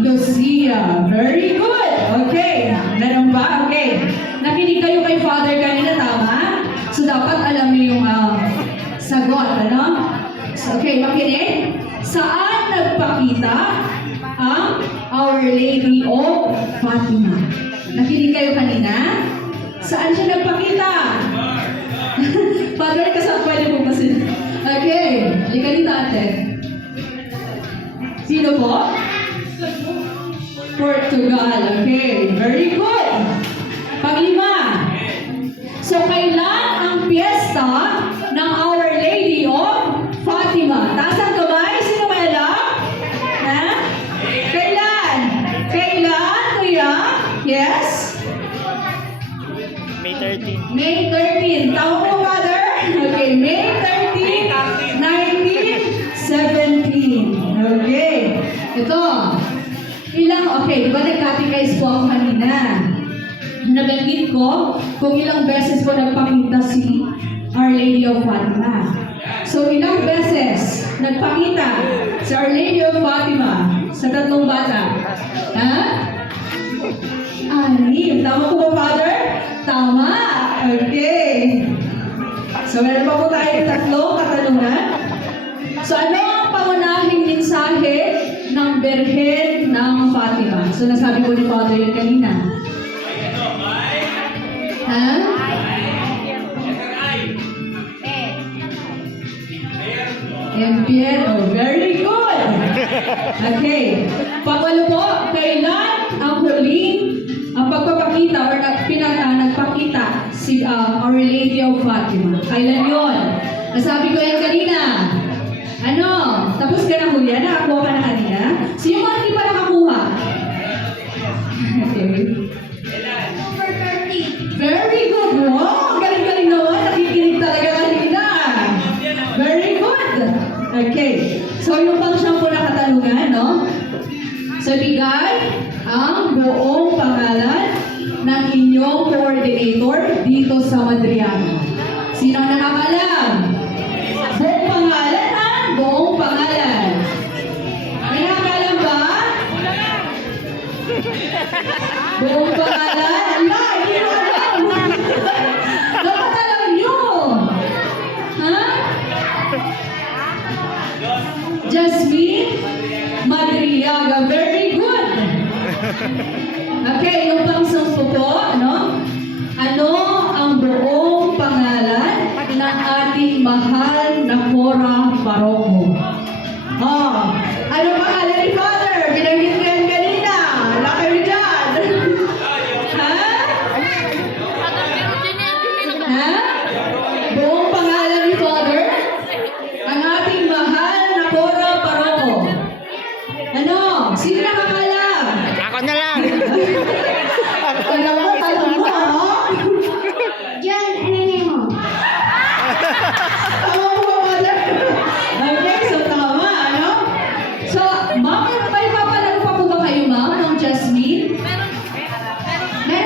Lucia. Very good. Okay. Meron ba? Okay. Nakinig kayo kay Father kanina, tama? So, dapat alam niyo yung sagot, ano? So, okay, makinig. Saan nagpakita ang Our Lady of Fatima? Nakinig kayo kanina? Saan siya nagpakita? Father, pwede po kasi. Okay. Halika dito, ate. Sino po? Portugal. Okay. Very good. Panglima. So, kailan ang piyesta ng Our Lady of Fatima? Taas ang kamay. Sino may alam? Ha? Kailan? Kailan, kuya? Yes? May 13. May 13. Tama po, Father? Okay. May 13, 1917. Okay. Ito. Okay, diba nag-catechize po ako kanina? Nabanggit ko kung ilang beses po nagpakita si Our Lady of Fatima. So, ilang beses nagpakita si Our Lady of Fatima sa tatlong bata? Ha? 6. Tama po ba, Father? Tama. Okay. So, meron pa po tayo tatlong katanungan. So, ano ang pangunahing mensahe ng Birhen ng Fatima? So, nasabi ko ni Father yun kanina. Ha? Empierno. Very good. Okay. Pangalo po, kailan ang huling pagpapakita or nagpakita si Our Lady of Fatima? Kailan yun? Nasabi ko yan kanina. Ano? Tapos ka na huli? Nakakuha ka na kanina? Sino mga hindi pa nakakuha? Okay. Number 30. Very good. Wow! Galing-galing naman. Nakikinig talaga kanina. Very good. Okay. So, yung pang siyang po na katanungan, no? So, bigay ang buong pangalan ng inyong coordinator dito sa Madriano. Sino ang nakakalam? Buong pangalan, ha? Buong pangalan. May nakakalam ba? Buong pangalan? Ala, hindi mo alam. Dapat alam nyo. Ha? Jasmine Madriaga. Very good. Okay, yung pang-sampu po, ano? Ano ang buong pangalan ng ating mahal na Cora Barroco? Ano pangalan ni Father? Binanggit ko yan kanina. Wala kayo dyan. Ha? Ha? Buong pangalan ni Father? Ang ating mahal na Cora Barroco. Ano? Sino nakakalam? Ako na lang. Alam mo,